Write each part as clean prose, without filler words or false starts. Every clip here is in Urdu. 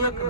1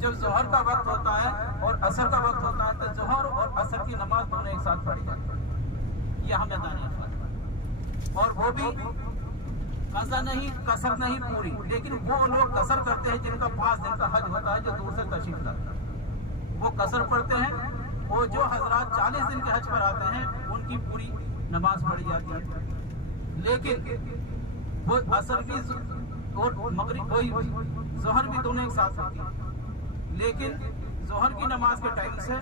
جب ظہر کا وقت ہوتا ہے اور عصر کا وقت ہوتا ہے تو ظہر اور عصر کی نماز دونوں ایک ساتھ پڑھی جاتی ہے. یہ ہمیں دانیہ فرق، اور وہ بھی قضا نہیں، قصر نہیں پوری. لیکن وہ لوگ قصر کرتے ہیں جن کا 5 دن کا حج ہوتا ہے، جو دور سے تشریف لاتے ہیں وہ قصر پڑھتے ہیں. اور جو حضرات 40 دن کے حج پر آتے ہیں ان کی پوری نماز پڑھی جاتی ہے. لیکن وہ عصر بھی اور مغرب وہی ظہر بھی دونوں ایک ساتھ ہوتی ہے. لیکن ظہر کی نماز کے ٹائم سے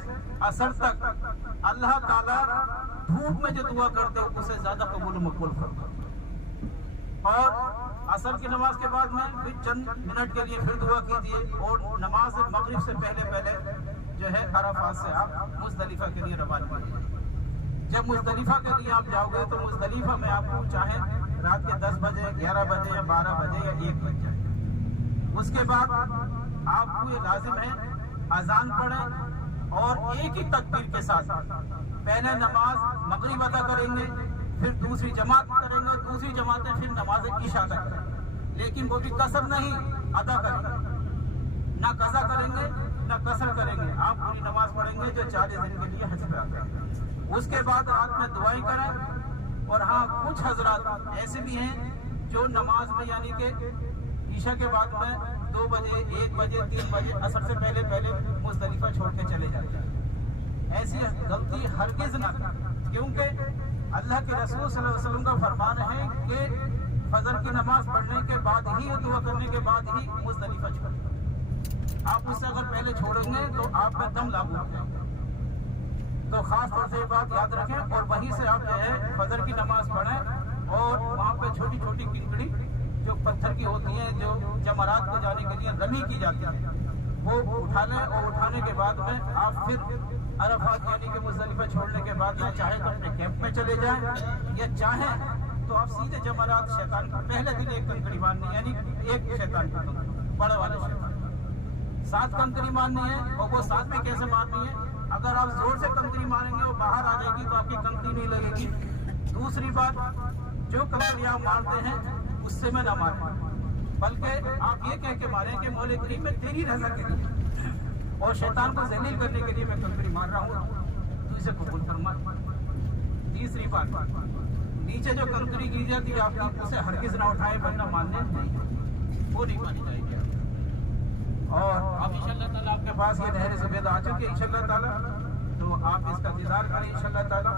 عصر تک اللہ تعالیٰ دھوپ میں جو دعا کرتے ہیں اسے زیادہ قبول و مقبول کرتا ہے. اور عصر کی نماز کے بعد میں پھر چند منٹ کے لیے پھر دعا کیجیے، اور نماز مغرب سے پہلے جو ہے عرفات سے آپ مزدلفہ کے لیے روانہ ہوئیے. جب مزدلفہ کے لیے آپ جاؤ گے تو مزدلفہ میں آپ کو چاہے رات کے 10 بجے 11 بجے یا 12 بجے یا 1 بج جائے. اس کے بعد آپ کو یہ لازم ہے اذان پڑھیں اور ایک ہی تکبیر کے ساتھ پہلے نماز مغرب ادا کریں گے، پھر دوسری جماعت کریں گے، دوسری جماعتیں پھر نماز عشاء تک کریں گے. لیکن وہ بھی قصر نہیں ادا کریں گے، نہ قضا کریں گے نہ قصر کریں گے. آپ پوری نماز پڑھیں گے جو 40 دن کے لیے حج پہ آتے ہیں. اس کے بعد رات میں دعائیں کریں. اور ہاں کچھ حضرات ایسے بھی ہیں جو نماز میں یعنی کہ عشاء کے بعد میں 2 بجے 1 بجے 3 بجے عصر سے پہلے مزدلفہ چھوڑ کے چلے جاتے ہیں. ایسی غلطی ہرگز نہ کریں، کیونکہ اللہ کے رسول صلی اللہ علیہ وسلم کا فرمان ہے کہ فجر کی نماز پڑھنے کے بعد ہی دعا کرنے کے بعد ہی مزدلفہ چھوڑیں. آپ اس سے اگر پہلے چھوڑیں گے تو آپ کا دم لاگو ہو جائے گا. تو خاص طور سے یہ بات یاد رکھیں. اور وہیں سے آپ جو ہے فجر کی نماز پڑھیں، اور وہاں پہ چھوٹی چھوٹی کنکڑی جو پتھر کی ہوتی ہیں جو جمرات کو جانے کے لیے رمی کی جاتی ہے وہ اٹھا لیں. اور اٹھانے کے بعد میں آپ پھر عرفات یعنی کہ مزدلفہ چھوڑنے کے بعد میں چاہے تو اپنے کیمپ میں چلے جائیں، یا چاہیں تو آپ سیدھے جمرات شیطان کا پہلے دن ایک کنکڑی مارنی، یعنی ایک شیطان کی بڑے والے شیطان 7 کنکڑی مارنی ہے. اور وہ 7 میں کیسے مارنی ہے؟ اگر آپ زور سے کنکڑی ماریں گے وہ باہر آ جائے گی تو آپ کی کنکڑی نہیں لگے گی. دوسری بات، جو کنکڑی آپ مارتے ہیں اس سے میں نہ ماریں، بلکہ آپ یہ کہہ کے ماریں کہ مولا کریم میں تیری رضا کے لیے اور شیطان کو ذلیل کرنے کے لیے میں کنکڑی مار رہا ہوں، تو اسے قبول فرما. تیسری بات، نیچے جو کنکڑی گر جاتی ہے آپ اسے ہرگز نہ اٹھائیں ورنہ ماننے نہیں، وہ نہیں مانی جائے گی. اور اب انشاءاللہ تعالیٰ آپ کے پاس یہ نہر زبید آ چکی ہے انشاءاللہ تعالیٰ، تو آپ اس کا انتظار کریں انشاءاللہ تعالیٰ.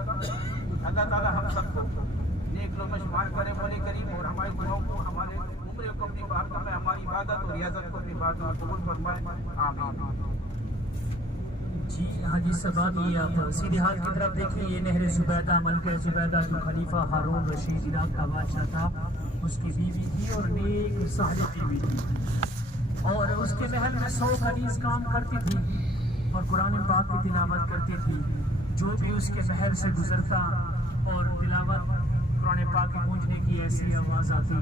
اللہ تعالیٰ ہم سب کو نیک لوگ میں شمار کرے مولا کریم، اور ہمارے گناہوں کو ہمارے عمر کو اپنی بارگاہ میں ہماری عبادت اور ریاضت کو اپنی بارگاہ میں قبول فرمائے. آمین. جی حاجی صاحب یہ آپ سیدھے حال کی طرف دیکھیں. یہ نہر زبیدہ ملکہ زبیدہ جو خلیفہ ہارون رشید عراق کا بادشاہ تھا اس کی بیوی تھی اور نیک صالح بیوی تھی، اور اس کے محل میں 100 حدیث کام کرتی تھی اور قرآن پاک کی تلاوت کرتی تھی. جو بھی اس کے محل سے گزرتا اور تلاوت قرآن پاک کے گونجنے کی ایسی آواز آتی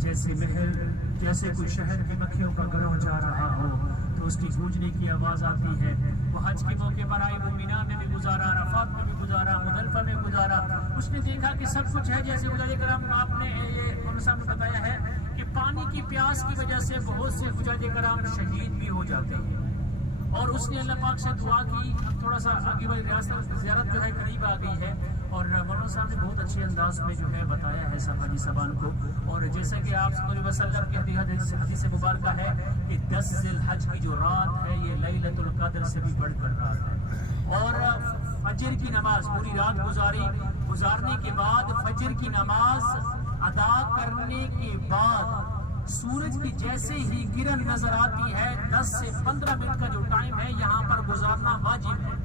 جیسے کوئی شہر کی مکھیوں کا گروہ جا رہا ہو، تو اس کی گونجنے کی آواز آتی ہے. وہ حج کے موقع پر آئی، وہ مینا میں بھی گزارا، عرفات میں بھی گزارا، مزدلفہ میں گزارا. اس نے دیکھا کہ سب کچھ ہے جیسے حجاج کرام آپ نے یہ سامنے بتایا ہے کہ پانی کی پیاس کی وجہ سے بہت سے حجاج کرام شہید بھی ہو جاتے ہیں. اور اس نے اللہ پاک سے دعا کی. تھوڑا سا آگے والی ریاست زیارت جو ہے قریب آ گئی ہے، اور مولانا صاحب نے بہت اچھے انداز میں جو ہے بتایا ہے حاجی صاحبان کو. اور جیسا کہ آپ صلی اللہ علیہ وسلم کی حدیث مبارکہ ہے کہ 10 ذی الحج کی جو رات ہے یہ لیلۃ القدر سے بھی بڑھ کر رات ہے. اور فجر کی نماز پوری رات گزارنے کے بعد فجر کی نماز ادا کرنے کے بعد سورج کی جیسے ہی کرن نظر آتی ہے 10 سے 15 منٹ کا جو ٹائم ہے یہاں پر گزارنا واجب ہے.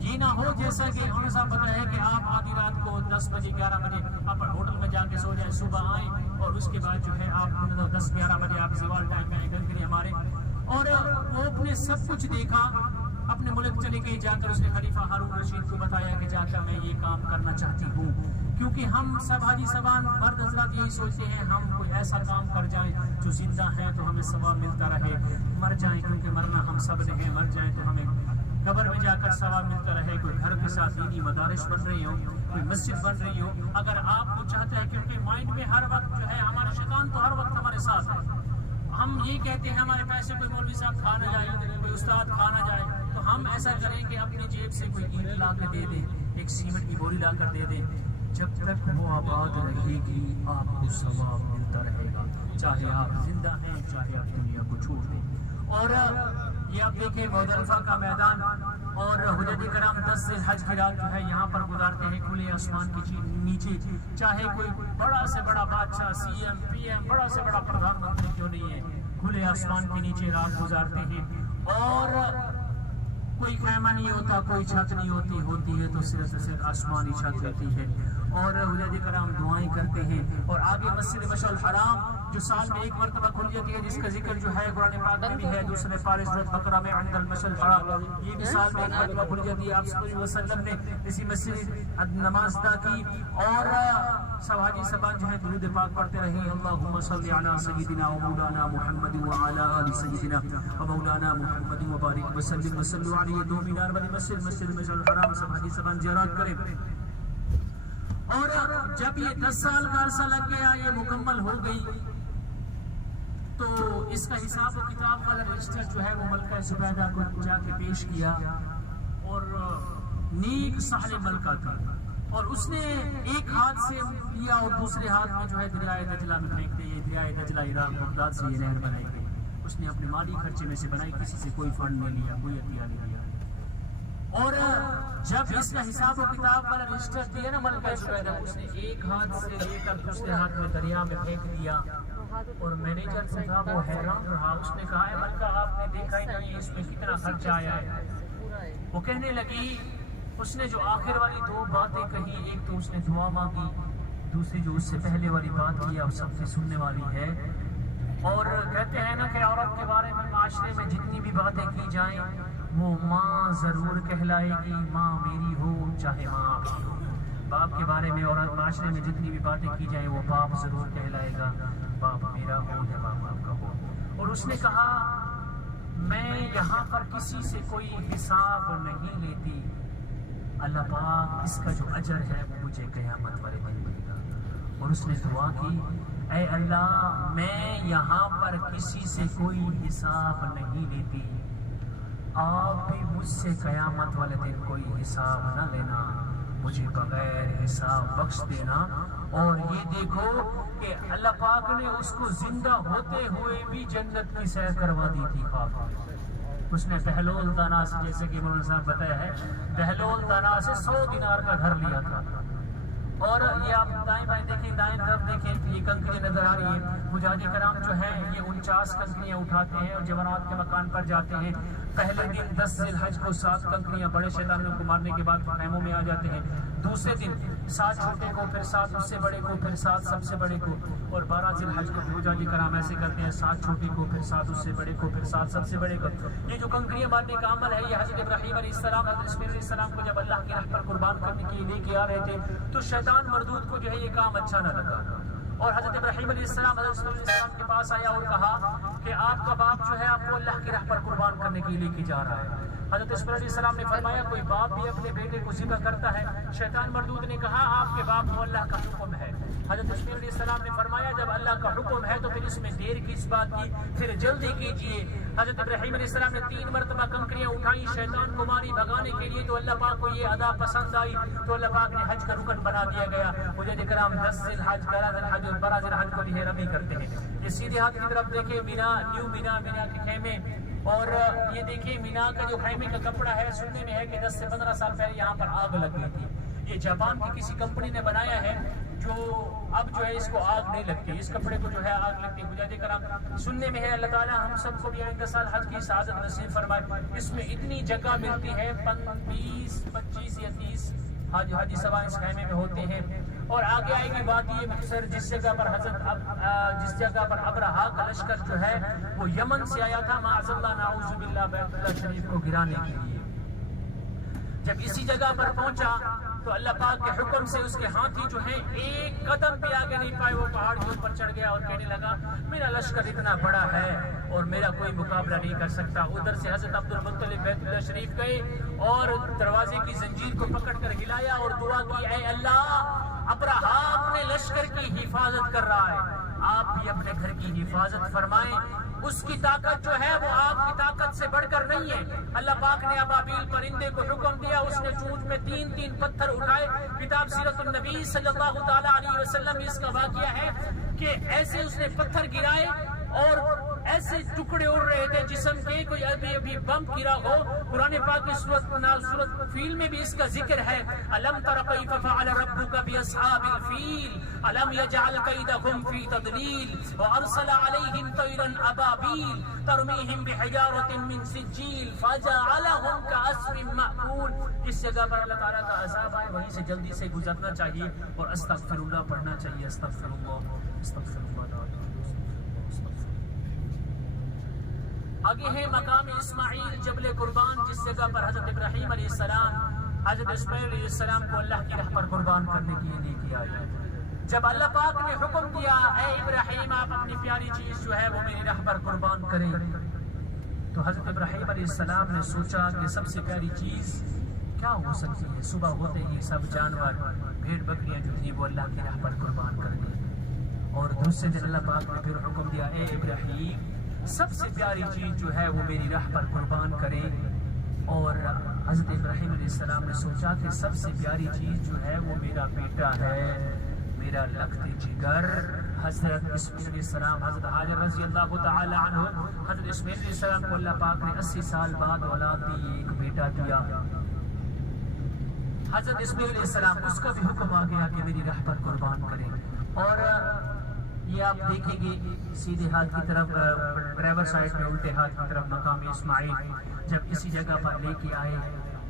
یہ نہ ہو جیسا کہ انہوں نے صاحب بتایا ہے کہ آپ آدھی رات کو 10 بجے 11 بجے آپ ہوٹل میں جا کے سو جائیں، صبح آئیں اور اس کے بعد جو ہے آپ 10-11 بجے آپ زوال ٹائم میں نکل کر ہمارے. اور وہ اپنے سب کچھ دیکھا، اپنے ملک چلے گئے. جا کر اس نے خلیفہ ہارون رشید کو بتایا کہ جا کر میں یہ کام کرنا چاہتی ہوں، کیونکہ ہم سب حاجی صاحبان مرد حضرات یہی سوچتے ہیں ہم کوئی ایسا کام کر جائیں جو زندہ ہے تو ہمیں ثواب ملتا رہے، مر جائیں کیونکہ مرنا ہم سب نے ہے، مر جائیں تو ہمیں قبر میں جا کر ثواب ملتا رہے. کوئی گھر کے ساتھ دینی مدارس بن رہی ہو، کوئی مسجد بن رہی ہو. اگر آپ کو چاہتے ہیں، کیونکہ مائنڈ میں ہر وقت جو ہے ہمارا شیطان تو ہر وقت ہمارے ساتھ ہے، ہم یہ کہتے ہیں ہمارے پیسے کوئی مولوی صاحب کھا نہ جائے، کوئی استاد کھا نہ جائے، تو ہم ایسا کریں کہ اپنی جیب سے کوئی اینٹ لا کر دے دیں، ایک سیمنٹ کی بوری لا کر دے دیں، جب تک وہ آباد رہے گی آپ کو ثواب ملتا رہے گا، چاہے آپ زندہ ہیں چاہے آپ دنیا کو چھوڑ دیں۔ اور یہ آپ دیکھیں مزدلفہ کا میدان، اور حجاج کرام 10 ذی الحج کی رات جو ہے یہاں پر گزارتے ہیں کھلے آسمان کے نیچے، چاہے کوئی بڑا سے بڑا بادشاہ، سی ایم پی ایم، بڑا سے بڑا پردھان منتری کیوں نہیں ہے، کھلے آسمان کے نیچے رات گزارتے ہیں، اور کوئی خیمہ نہیں ہوتا، کوئی چھت نہیں ہوتی ہے تو صرف آسمانی چھت ہوتی ہے، اور حجاج کرام دعائیں کرتے ہیں۔ اور آگے مسجد مشعل الحرام جو سال میں ایک مرتبہ کھل جاتی ہے، جس کا ذکر جو ہے قرآن پاک میں بھی ہے، دوسرے پارے سورۃ بقرہ میں عند المشعل الحرام، یہ بھی سال میں ایک مرتبہ کھل جاتی ہے۔ آپ صلی اللہ علیہ وسلم نے اسی مسجد نماز ادا کی، اور سب حاجی صاحبان جو ہے درود پاک پڑھتے رہے، اللہم صلی علی سیدنا و مولانا محمد وعلی آل سیدنا و مولانا محمد وبارک وسلم وصلوا علیہ۔ دو مینار والی مسجد مشعل الحرام سب حاجی صاحبان زیارت کریں۔ اور جب یہ 10 سال کا عرصہ لگ گیا، یہ مکمل ہو گئی، تو اس کا حساب و کتاب والا رجسٹر جو ہے وہ ملکہ زبیدہ کو جا کے پیش کیا، اور نیک صالح ملکہ تھا، اور اس نے ایک ہاتھ سے لیا اور دوسرے ہاتھ میں جو ہے دریائے دجلہ میں پھینک دیا۔ دریائے دجلہ عراق بغداد سے یہ نہر بنائی گئی، اس نے اپنے مالی خرچے میں سے بنائی، کسی سے کوئی فنڈ نہیں لیا، کوئی عطیہ نہیں لیا۔ اور جب اس کا حساب و کتاب والا رجسٹر دیا نا ملکہ زبیدہ، اس نے ایک ہاتھ سے لے کر دوسرے ہاتھ میں دریا میں پھینک دیا، اور مینیجر سے تھا وہ حیران رہا، اس نے کہا ہے ملکہ آپ نے دیکھا ہی نہیں اس میں کتنا خرچہ آیا ہے۔ وہ کہنے لگی، اس نے جو آخر والی 2 باتیں کہی، ایک تو اس نے دعا مانگی، دوسری جو اس سے پہلے والی بات کی اب سب سے سننے والی ہے۔ اور کہتے ہیں نا کہ عورت کے بارے میں معاشرے میں جتنی بھی باتیں کی جائیں وہ ماں ضرور کہلائے گی، ماں میری ہو چاہے ماں آپ کی ہو۔ باپ کے بارے میں اور معاشرے میں جتنی بھی باتیں کی جائیں وہ باپ ضرور کہلائے گا، باپ میرا ہو یا باپ آپ کا ہو۔ اور اس نے کہا میں یہاں پر کسی سے کوئی حساب نہیں لیتی، اللہ پاک اس کا جو اجر ہے وہ مجھے قیامت والے دن ملے گا۔ اور اس نے دعا کی، اے اللہ میں یہاں پر کسی سے کوئی حساب نہیں لیتی، آپ بھی مجھ سے قیامت والے دن کوئی حساب نہ لینا، مجھے بغیر حساب بخش دینا۔ اور یہ دیکھو کہ اللہ پاک نے اس کو زندہ ہوتے ہوئے بھی جنت کی سیر کروا دی تھی خواب۔ اس نے بہلول دانا سے، جیسے کہ مولانا صاحب بتایا ہے، بہلول دانا سے 100 دینار کا گھر لیا تھا۔ اور یہ آپ دائیں بائیں دیکھیں، دائیں طرف دیکھیں، یہ کنکریاں نظر آ رہی ہیں۔ حجاج کرام جو ہیں یہ 49 کنکریاں اٹھاتے ہیں اور جمرات کے مکان پر جاتے ہیں۔ پہلے دن 10 ذی الحج کو 7 کنکریاں بڑے شیطانوں کو مارنے کے بعد خیموں میں آ جاتے ہیں۔ دوسرے دن 7 چھوٹے کو، پھر 7 اس سے بڑے کو، پھر 7 سب سے بڑے کو، اور 12 ذی الحج کو حجاج کرام ایسے کرتے ہیں، 7 چھوٹے کو، پھر 7 اس سے بڑے کو، پھر 7 سب سے بڑے کو۔ یہ جو کنکریاں مارنے کا عمل ہے، یہ حضرت ابراہیم علیہ السلام، حضرت اسماعیل علیہ السلام کو جب اللہ کی راہ پر قربان کرنے کے لیے لے کے آ رہے تھے تو شیطان مردود کو جو ہے یہ کام اچھا نہ لگا، اور حضرت ابراہیم علیہ السلام حضرت اسماعیل علیہ السلام کے پاس آیا اور کہا کہ آپ کا باپ جو ہے آپ کو اللہ کی راہ پر قربان کرنے کے لیے لے کے جا رہا ہے۔ حضرت اسماعیل علیہ السلام نے فرمایا کوئی باپ بھی اپنے بیٹے کو ذبح کرتا ہے؟ شیطان مردود نے کہا آپ کے باپ کو اللہ کا حکم ہے۔ حضرت اسماعیل علیہ السلام نے فرمایا جب اللہ کا حکم ہے تو پھر اس میں دیر کس بات کی، پھر جلدی کیجیے۔ حضرت ابراہیم علیہ السلام نے 3 مرتبہ کنکریاں اٹھائیں شیطان کو ماری بھگانے کے لیے، تو اللہ پاک کو یہ ادا پسند آئی، تو اللہ پاک نے حج کا رکن بنا دیا گیا۔ حجاج کرام 10 ذی الحج، 11 ذی الحج اور 12 ذی الحج کو بھی رمی کرتے ہیں۔ یہ سیدھے ہاتھ کی طرف دیکھیں مینا، نیو مینا، مینا کے خیمے، اور یہ دیکھیں مینا کا جو خیمے کا کپڑا ہے، سننے میں ہے کہ 10 سے 15 سال پہلے یہاں پر آگ لگ گئی تھی۔ یہ جاپان کی کسی کمپنی نے بنایا ہے جو اب جو ہے اس کو آگ نہیں لگتی، اس کپڑے کو جو ہے آگ لگتی۔ حجاج کرام سننے میں ہے، اللہ تعالیٰ ہم سب کو بھی آئندہ سال حج کی سعادت نصیب فرمائے۔ اس میں اتنی جگہ ملتی ہے، 20, 25 یا 30 حاجی سوار اس خیمے میں ہوتے ہیں۔ اور آگے آئے گی وادی مقصر، جس جگہ پر جس جگہ پر ابرہا کا لشکر جو ہے وہ یمن سے آیا تھا معاذ اللہ نعوذ باللہ بیت اللہ شریف کو گرانے کے لیے۔ جب اسی جگہ پر پہنچا تو اللہ پاک کے حکم سے اس کے ہاتھی جو ہیں ایک قدم بھی آگے نہیں پائے، وہ پہاڑ کے اوپر چڑھ گیا اور کہنے لگا میرا لشکر اتنا بڑا ہے اور میرا کوئی مقابلہ نہیں کر سکتا۔ ادھر سے حضرت عبد المطلب بیت اللہ شریف گئے اور دروازے کی زنجیر کو پکڑ کر ہلایا اور دعا کی، اے اللہ ابرہا اپنے لشکر کی حفاظت کر رہا ہے، آپ بھی اپنے گھر کی حفاظت فرمائیں۔ اس کی طاقت جو ہے وہ آپ کی طاقت سے بڑھ کر نہیں ہے۔ اللہ پاک نے ابابیل پرندے کو حکم دیا، اس نے چونچ میں 3 پتھر اٹھائے۔ کتاب سیرت النبی صلی اللہ تعالی علیہ وسلم اس کا واقعہ ہے کہ ایسے اس نے پتھر گرائے اور ایسے ٹکڑے اڑ رہے تھے جسم کے، کوئی ابھی بم گرا ہو۔ قرآن پاک کی سورۃ فیل میں بھی اس کا ذکر ہے۔ الم تر کیف فعل ربک باصحاب الفیل الم یجعل کیدہم فی تضلیل وارسل علیہم طیرا ابابیل ترمیہم بحجارۃ من سجیل فجعلہم کعصف مأکول۔ جس جگہ پر اللہ تعالیٰ کا عذاب آئے وہیں سے جلدی سے گزرنا چاہیے اور استغفر اللہ پڑھنا چاہیے۔ استغفر اللہ، استغفر اللہ۔ آگے ہے مقام اسماعیل جبل قربان، جس جگہ پر حضرت ابراہیم علیہ السلام حضرت اسماعیل علیہ السلام کو اللہ کی راہ پر قربان کرنے کے لیے لے کے آئے۔ جب اللہ پاک نے حکم دیا اے ابراہیم آپ اپنی پیاری چیز جو ہے وہ میری راہ پر قربان کریں، تو حضرت ابراہیم علیہ السلام نے سوچا کہ سب سے پیاری چیز کیا ہو سکتی ہے۔ صبح ہوتے ہی سب جانور بھیڑ بکریاں جو تھیں وہ اللہ کی راہ پر قربان کر دی، اور دوسرے دن اللہ پاک نے پھر حکم دیا اے ابراہیم سب سے پیاری چیز جو ہے وہ میری راہ پر قربان کرے۔ اور حضرت ابراہیم علیہ السلام نے سوچا کہ سب سے پیاری چیز جو ہے وہ میرا بیٹا ہے، میرا لخت جگر حضرت اسماعیل علیہ السلام۔ حضرت حاجر رضی اللہ تعالی عنہ، حضرت اسماعیل علیہ السلام کو اللہ پاک نے 80 سال بعد اولاد دی، ایک بیٹا دیا۔ حضرت اسماعیل علیہ السلام اس کا بھی حکم آ گیا کہ میری راہ پر قربان کرے۔ اور یہ آپ دیکھیں گے سیدھے ہاتھ کی طرف ڈرائیور سائڈ میں الٹے ہاتھ کی طرف مقام اسماعیل، جب اسی جگہ پر لے کے آئے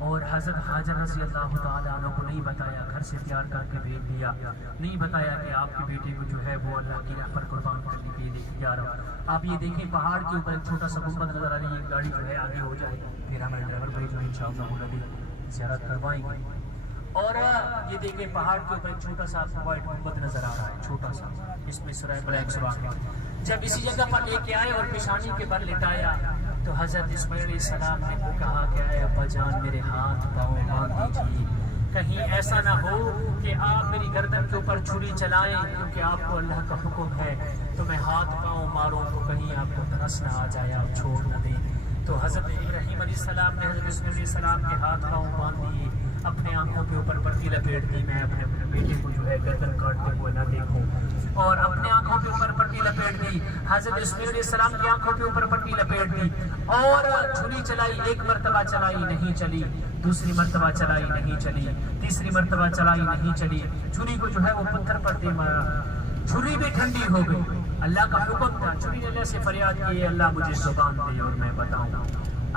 اور حضرت حاجر رضی اللہ تعالیٰ عنہ کو نہیں بتایا، گھر سے تیار کر کے بھیج دیا، نہیں بتایا کہ آپ کے بیٹے کو جو ہے وہ اللہ کی راہ پر قربان کرنے کے لیے لے کے جا رہا ہوں۔ آپ یہ دیکھیں پہاڑ کے اوپر ایک چھوٹا سا گنبد نظر آ رہی ہے، گاڑی جو ہے آگے ہو جائے پھر ہمیں ڈرائیور بھائی جو انشاءاللہ العلی زیارت کروائیں گے۔ اور یہ دیکھیں پہاڑ کے اوپر ایک چھوٹا سا وائٹ گنبد نظر آ رہا ہے، چھوٹا سا، اس میں سورہ بلیک سراخ ہے۔ جب اسی جگہ پر لے کے آئے اور پیشانی کے بر لٹایا تو حضرت اسماعیل علیہ السلام نے وہ کہا کہ اے ابا جان میرے ہاتھ پاؤں باندھ دیجیے، کہیں ایسا نہ ہو کہ آپ میری گردن کے اوپر چھری چلائیں، کیونکہ آپ کو اللہ کا حکم ہے تو میں ہاتھ پاؤں ماروں تو کہیں آپ کو ترس نہ آ جائے، آپ چھوڑ نہ دیں۔ تو حضرت ابراہیم علیہ السلام نے حضرت اسماعیل علیہ السلام کے ہاتھ پاؤں باندھ دیے، اپنے آنکھوں کے اوپر پٹی لپیٹ دی، میں اپنے بیٹے کو جو ہے گردن کاٹتے ہوئے نہ دیکھوں، اور اپنے آنکھوں کے اوپر پٹی لپیٹ دی، حضرت اسماعیل علیہ السلام کی آنکھوں کے اوپر پٹی لپیٹ دی، اور چھری چلائی، ایک مرتبہ چلائی نہیں چلی، دوسری مرتبہ چلائی نہیں چلی، تیسری مرتبہ چلائی نہیں چلی، چھری کو جو ہے وہ پتھر پر دے مارا، چھری بھی ٹھنڈی ہو گئی۔ اللہ کا حکم تھا، چھری نے اللہ سے فریاد کی اللہ مجھے زبان دے اور میں بتاؤں۔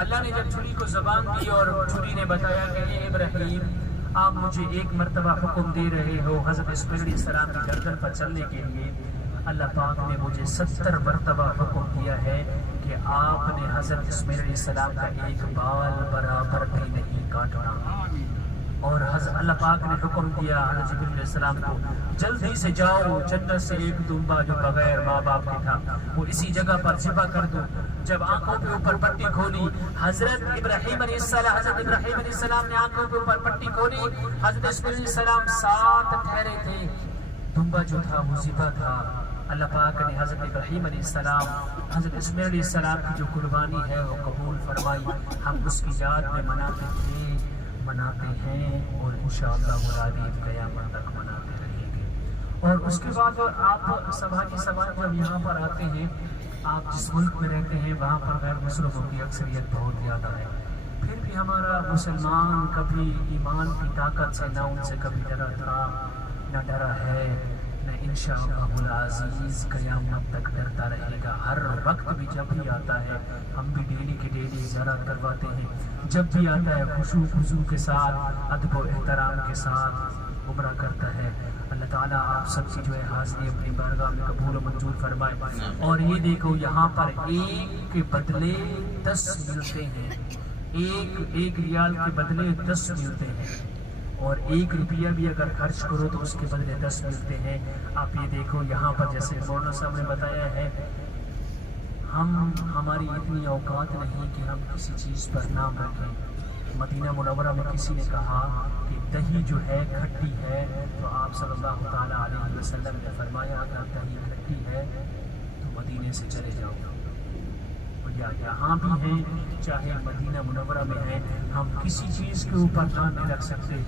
اللہ نے جب چھری کو زبان دی اور چھری نے بتایا کہ اے ابراہیم آپ مجھے ایک مرتبہ حکم دے رہے ہو حضرت اسماعیل علیہ السلام کی گردن پر چلنے کے لیے، اللہ پاک نے مجھے 70 مرتبہ حکم دیا ہے کہ آپ نے حضرت اسماعیل علیہ السلام کا ایک بال برابر بھی نہیں کاٹنا۔ اور حضرت اللہ پاک نے حکم دیا حضرت جبرائیل علیہ السلام کو جلدی سے جاؤ جنت سے ایک دمبا جو بغیر ماں باپ کے تھا وہ اسی جگہ پر ذبح کر دو۔ جب آنکھوں کے اوپر پٹی کھولی حضرت ابراہیم علیہ السلام نے آنکھوں کے اوپر پٹی کھولی، حضرت اسماعیل علیہ السلام ساتھ ٹھہرے تھے، دمبا جو تھا وہ ذبح تھا۔ اللہ پاک نے حضرت ابراہیم علیہ السلام حضرت اسماعیل علیہ السلام کی جو قربانی ہے وہ قبول فرمائی، ہم اس کی یاد میں مناتے ہیں اور انشاءاللہ العظیم قیامت تک مناتے رہیں گے۔ اور اس کے بعد آپ سبھا کی سماعت جب یہاں پر آتے ہیں، آپ جس ملک میں رہتے ہیں وہاں پر غیر مسلموں کی اکثریت بہت زیادہ ہے، پھر بھی ہمارا مسلمان کبھی ایمان کی طاقت سے نہ ان سے کبھی ڈرا تھا نہ ڈرا ہے، نہ انشاءاللہ العزیز قیامت تک ڈرتا رہے گا۔ ہر وقت بھی جب بھی آتا ہے ہم بھی ڈیلی کے ڈیلی زیارت کرواتے ہیں، جب بھی آتا ہے خشوع خضوع کے ساتھ ادب و احترام کے ساتھ عمرہ کرتا ہے۔ اللہ تعالیٰ آپ سب کی جو ہے حاضری اپنی بارگاہ میں قبول و منظور فرمائے۔ اور یہ دیکھو یہاں پر ایک کے بدلے 10 ملتے ہیں، ایک ریال کے بدلے 10 ملتے ہیں، اور 1 روپیہ بھی اگر خرچ کرو تو اس کے بدلے 10 ملتے ہیں۔ آپ یہ دیکھو یہاں پر جیسے مولانا صاحب نے بتایا ہے، ہماری اتنی اوقات نہیں کہ ہم کسی چیز پر نام رکھیں۔ مدینہ منورہ میں کسی نے کہا کہ دہی جو ہے کھٹی ہے، تو آپ صلی اللہ تعالیٰ علیہ وسلم نے فرمایا اگر دہی کھٹی ہے تو مدینے سے چلے جاؤ، دیا یہاں بھی ہیں چاہے مدینہ منورہ میں ہیں. ہم کسی چیز کے اوپر نام نہیں رکھ سکتے.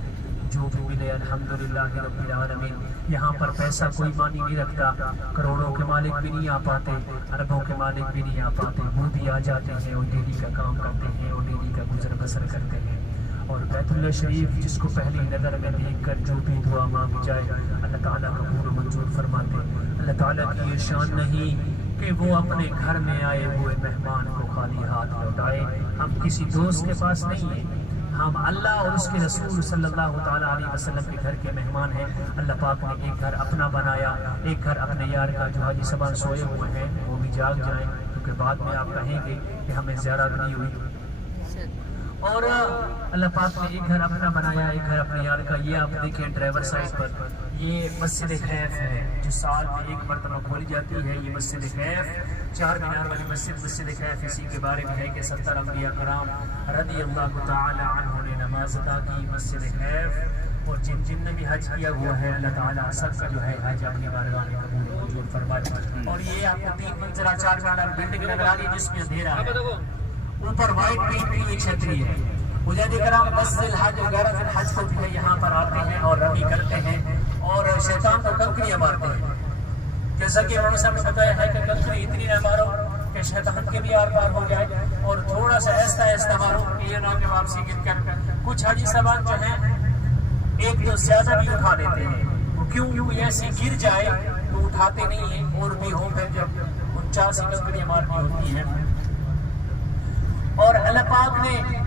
جو بھی ملے الحمدللہ رب العالمین. یہاں پر پیسہ کوئی معنی نہیں رکھتا. کروڑوں کے مالک بھی نہیں آ پاتے, اربوں کے مالک بھی نہیں آ پاتے. وہ بھی آ جاتے ہیں اور ڈیلی کا کام کرتے ہیں اور ڈیلی کا گزر بسر کرتے ہیں. اور بیت اللہ شریف جس کو پہلی نظر میں دیکھ کر جو بھی دعا مانگی جائے اللہ تعالیٰ قبول و منظور فرماتے. اللہ تعالیٰ کی یہ شان نہیں کہ وہ اپنے گھر میں آئے ہوئے مہمان کو خالی ہاتھ لوٹائے. ہم کسی دوست کے پاس نہیں ہیں, ہم اللہ اور اس کے رسول صلی اللہ تعالیٰ علیہ وسلم کے گھر کے مہمان ہیں. اللہ پاک نے ایک گھر اپنا بنایا, ایک گھر اپنے یار کا. جو حاجی صاحب سوئے ہوئے ہیں وہ بھی جاگ جائیں, کیونکہ بعد میں آپ کہیں گے کہ ہمیں زیارت نہیں ہوئی. اور اللہ پاک نے ایک گھر اپنا بنایا, ایک گھر اپنے یار کا. یہ آپ دیکھیں ڈرائیور سائڈ پر یہ مسجد خیف ہے جو سال میں ایک مرتبہ کھولی جاتی ہے. یہ مسجد خیف چار مینار والی مسجد خیف اسی کے بارے میں ہے کہ 70 انبیاء کرام رضی اللہ تعالی عنہ نے نماز ادا کی مسجد خیف. اور جن نے بھی حج کیا ہوا ہے اللہ تعالیٰ سب کا جو ہے حج اپنی بارگاہ میں قبول و منظور فرمائے. اور یہ آپ کو 3 منزلہ 4 مینار بلڈنگ نظر آ رہی ہے جس میں اندھیرا ہے. اوپر وائٹ پینٹ کی ایک چھتری ہے. مجاہد کرام بس الحج وغیرہ پھر حج کو بھی یہاں پر آتے ہیں اور رمی کرتے ہیں اور شیطان کو کنکریاں مارتے ہیں. جیسا کہ امام صاحب نے بتایا ہے کہ کنکری اتنی نہ مارو کہ شیطان کے بھی آر پار ہو جائے, اور تھوڑا سا ایسا ایسا مارو کہ یہ نہ کہ واپسی گر کر. کچھ حاجی صاحب جو ہیں ایک تو زیادہ بھی اٹھا دیتے ہیں, وہ کیوں ایسے گر جائے تو اٹھاتے نہیں ہیں, اور بھی ہوں پھر جب 49 کنکریاں مارنی ہوتی ہیں. اور اللہ پاک نے